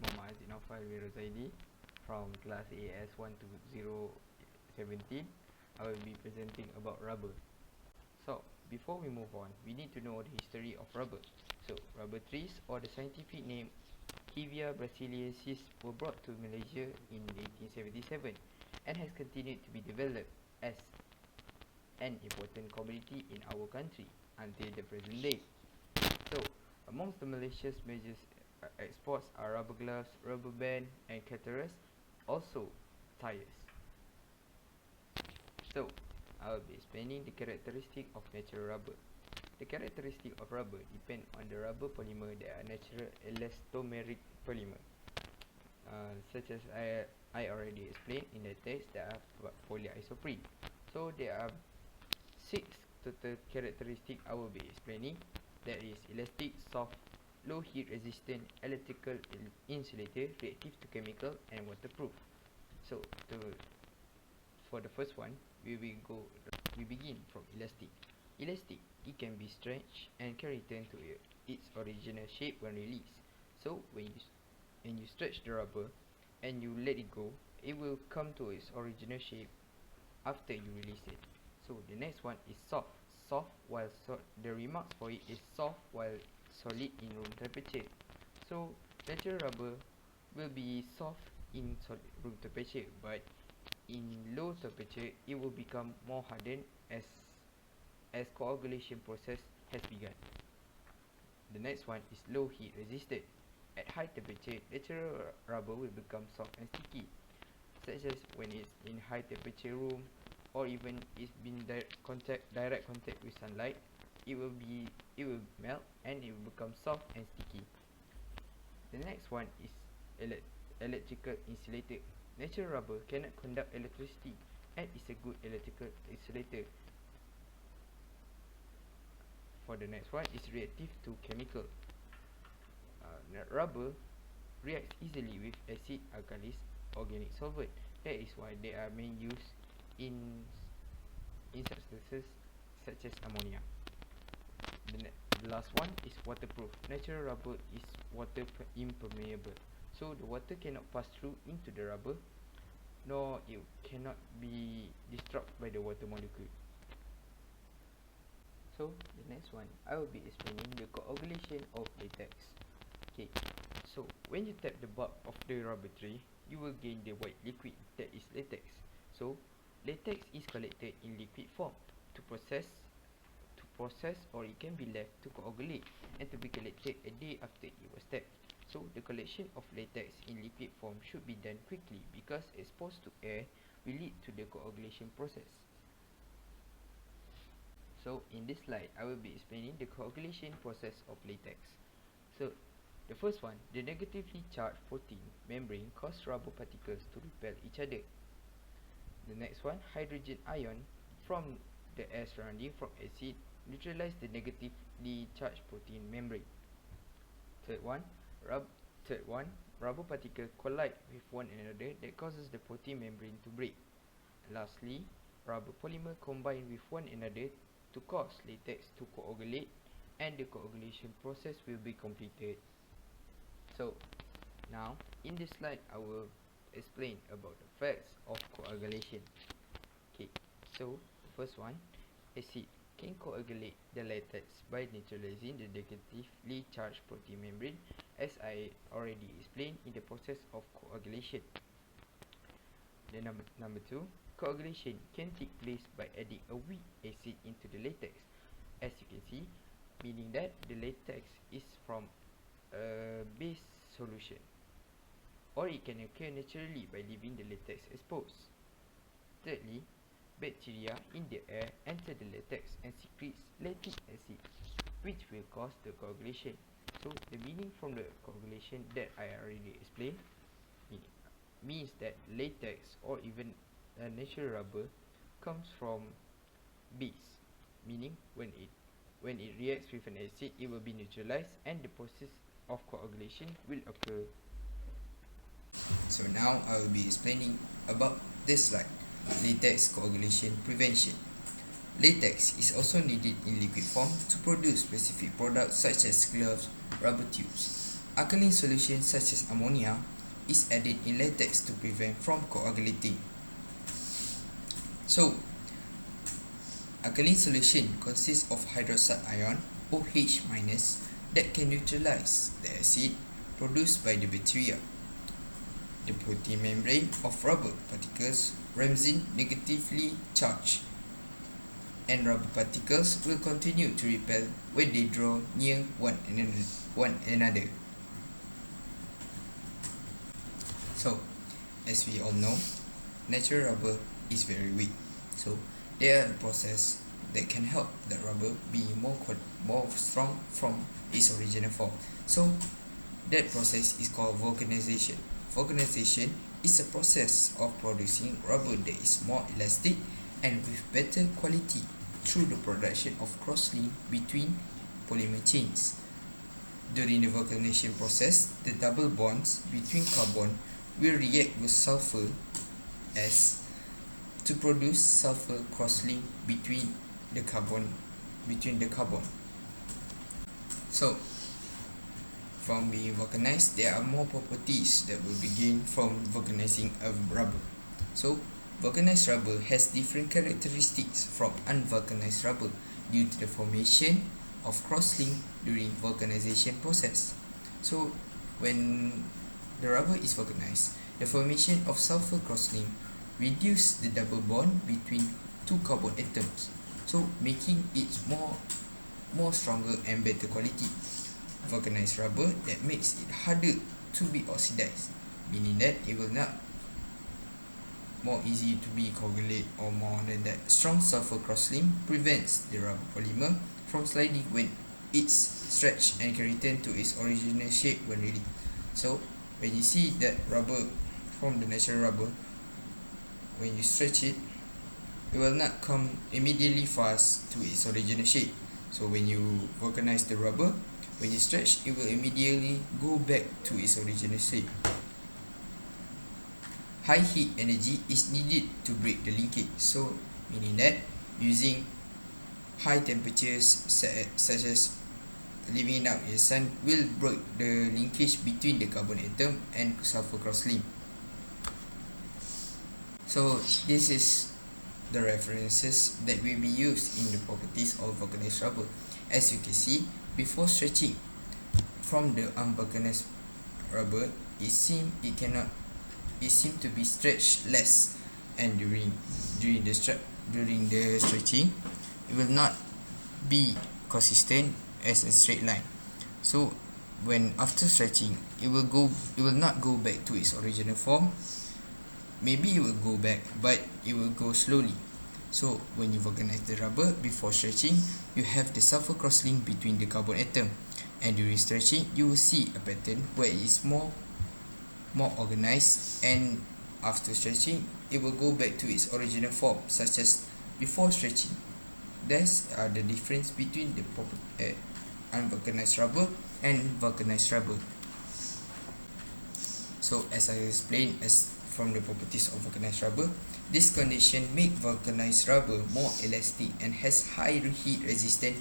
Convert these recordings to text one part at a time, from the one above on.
Muhammad Azinaufal Wirozaidi from class AS12017. I will be presenting about rubber. So, before we move on, we need to know the history of rubber. So, rubber trees, or the scientific name Hevea brasiliensis, were brought to Malaysia in 1877 and has continued to be developed as an important commodity in our country until the present day. So, amongst the Malaysia's major exports are rubber gloves, rubber band, and caterers, also tires. So, I will be explaining the characteristic of natural rubber. The characteristic of rubber depend on the rubber polymer that are natural elastomeric polymer, such as I already explained in the text that are polyisoprene. So there are 6 total characteristics I will be explaining. That is elastic, soft, low heat resistant, electrical insulator, reactive to chemical, and waterproof. So for the first one, we begin from elastic. Elastic, it can be stretched and can return to its original shape when released. So when you stretch the rubber and you let it go, it will come to its original shape after you release it. So the next one is soft. The remarks for it is soft while solid in room temperature. So natural rubber will be soft in room temperature, but in low temperature it will become more hardened as coagulation process has begun. The next one is low heat resistant. At high temperature, natural rubber will become soft and sticky, such as when it's in high temperature room, or even it's been direct contact with sunlight. It will melt and it will become soft and sticky. The next one is electrical insulator. Natural rubber cannot conduct electricity and is a good electrical insulator. For the next one is reactive to chemical. Rubber reacts easily with acid, alkalis, organic solvent. That is why they are main used in substances such as ammonia. The last one is waterproof. Natural rubber is water impermeable, so the water cannot pass through into the rubber, nor it cannot be disrupted by the water molecule. So the next one, I will be explaining the coagulation of latex. Okay, so when you tap the bark of the rubber tree, you will gain the white liquid that is latex. So latex is collected in liquid form to process, or it can be left to coagulate and to be collected a day after it was tapped. So the collection of latex in liquid form should be done quickly because exposed to air will lead to the coagulation process. So in this slide, I will be explaining the coagulation process of latex. So the first one, the negatively charged protein membrane causes rubber particles to repel each other. The next one, hydrogen ion from the air surrounding from acid neutralize the negatively charged protein membrane. Third one, rubber particles collide with one another that causes the protein membrane to break. Lastly, rubber polymer combine with one another to cause latex to coagulate, and the coagulation process will be completed. So now in this slide I will explain about the facts of coagulation. Okay, so the first one, acid can coagulate the latex by neutralizing the negatively charged protein membrane, as I already explained in the process of coagulation. The number 2, coagulation can take place by adding a weak acid into the latex, as you can see, meaning that the latex is from a base solution, or it can occur naturally by leaving the latex exposed. Thirdly, bacteria in the air enter the latex and secretes lactic acid, which will cause the coagulation. So the meaning from the coagulation that I already explained means that latex or even a natural rubber comes from base, meaning when it reacts with an acid, it will be neutralized and the process of coagulation will occur. So now I will be explaining about this slide, latex coagulation prevention. Latex is also needed in liquid form to produce specific products such as gloves, rubber tubes. Alkaline solution such as ammonia is added in latex to prevent from coagulating. So, alkaline solution consists of hydroxide ion OH- that can neutralize the acid produced by the bacteria. The protein membrane of rubber particles remains negatively charged, and rubber particles will continue to repel when they draw near one another. So, as we all know, natural rubber is very weak. So, there are processes that can help the rubber be more strong from its original form. So, that process is called vulcanization. Vulcanization is a process of producing rubber that is more elastic and with better quality through the production of cross-link between polymer chains. During the vulcanization process, the double bonds between carbon will react with sulfur as to produce sulfur cross-link between the carbon. So, from being vulcanized, there are more properties that will be gained from vulcanizing a rubber. So, vulcanized rubber has different characteristics from unvulcanized rubber due to the formation of cross-link during vulcanization process. So, when the rubber is vulcanized, the formation of sulfur cross-link reduce the double bond between two carbon atoms, so making it more stronger and better quality. Vulcanized rubber that makes it harder to be oxidized, meaning that it will not more easy to be coagulate, or more than that, strong sulfur cross-link prevents the rubber polymer from sliding when it's stretched and can return to its original shape when ready. So when you see that rubber from the natural rubber, when you stretch it, it will not come immediately fast to its original shape. So when you vulcanize the rubber, when you stretch, it will immediately go back to its original shape. High heat energy is needed to break the linkage, so meaning that using high temperatures such as leaving it out in the sun will break the linkage between the carbon atom and sulfur cross-link. So this is the references that will be used in the properties of vulcanized rubber. As you can see, before stretching from the unvulcanized rubber, it seems to be stretched less, and during the stretching, it will not be consistent as a straight line. So when after stretching, it will not go back to its original form. Maybe it will go back, but it will go slowly. So when you vulcanize the rubber before stretching, you have the sulfur cross-link between the carbon atom, and during stretching, you will see a pattern where it is more organized, and after stretching, it will go back to its original form, such as before stretching. That's the difference between the unvulcanized rubber and vulcanized rubber. So as I explained, as from the properties of vulcanized rubber, this condition make vulcanized rubber more elastic and has high heat resistance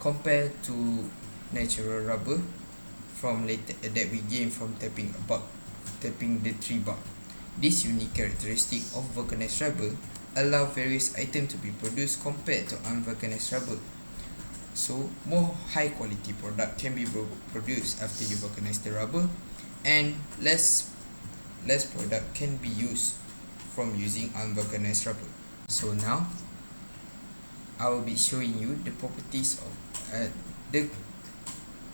compared to natural rubber that we gain from tapping the tree bark. This unique characteristic of vulcanized rubber allow various items to be produced compared to unvulcanized rubber. So more high quality product can be produced after you vulcanize the rubber, and less product can be used from using unvulcanized rubber. So now I will be showing you the properties of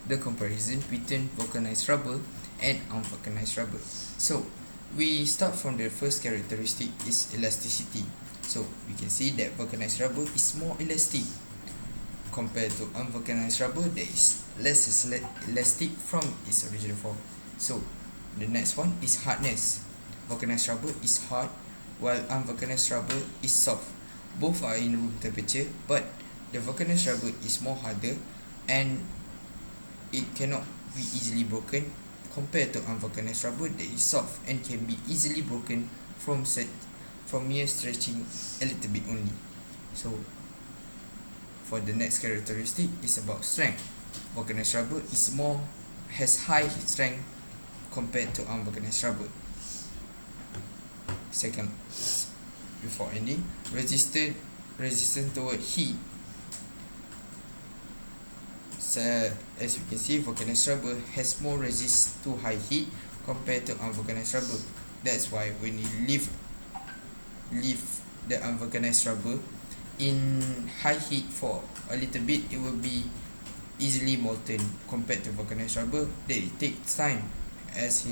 the comparison between vulcanized rubber and unvulcanized rubber. So we start from the first characteristic is elasticity. So we can see that vulcanized rubber is more elastic compared to unvulcanized rubber that is less elastic from its original form. So the next one is hardness. Vulcanized rubber is hard, while unvulcanized rubber is soft. Both are in room temperature, but the vulcanized rubber is more harder and it cannot be easily broken compared to unvulcanized rubber that is soft and can be easily broken from mere stretching a little bit only. So for the next characteristic is about strength. Vulcanized rubber has high heat strength compared to unvulcanized rubber. Second, before ending, resistance toward heat. So as you can see, vulcanized rubber has more resist to high heat compared to unvulcanized rubber. That's why when you leave the unvulcanized rubber in high heat for a little bit, it will be easily molten compared to vulcanized rubber that it takes time as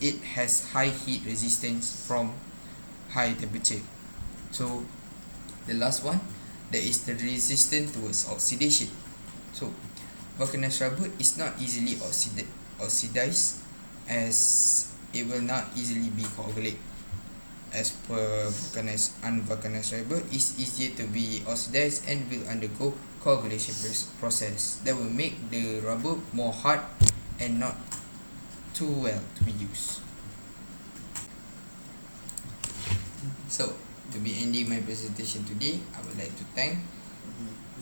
it has high heat resistance from high temperature. So the last one, that is the resistance towards oxidation. So vulcanized rubber is not easily oxidized, as it will not easily be coagulated. As per unvulcanized rubber is easier to be oxidized and will undergo coagulation process that will make the rubber more hard and not too well to be used. So to be ending my presentation today, I would like to thank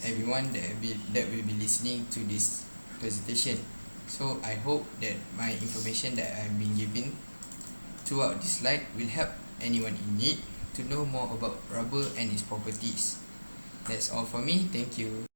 everyone that will be listening to this presentation. So I hope that my information that I've been giving throughout this slide will help anyone in need to know more about rubber and its properties. That's all for me. Thank you.